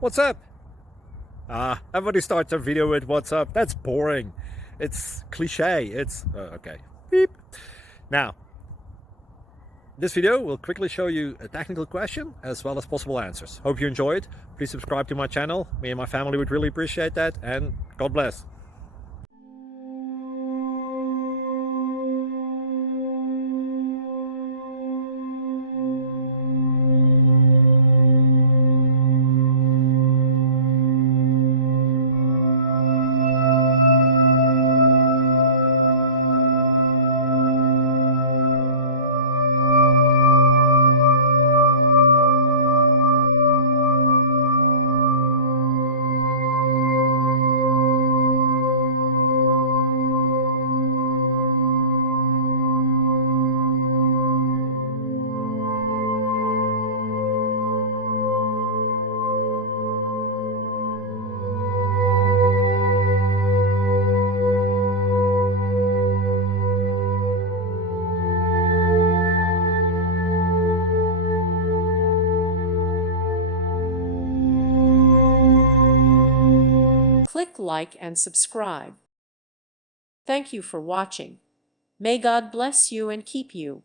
What's up? Everybody starts their video with what's up. That's boring. It's cliche. It's okay. Beep. Now, this video will quickly show you a technical question as well as possible answers. Hope you enjoyed. Please subscribe to my channel. Me and my family would really appreciate that, and God bless. Click like and subscribe. Thank you for watching. May God bless you and keep you.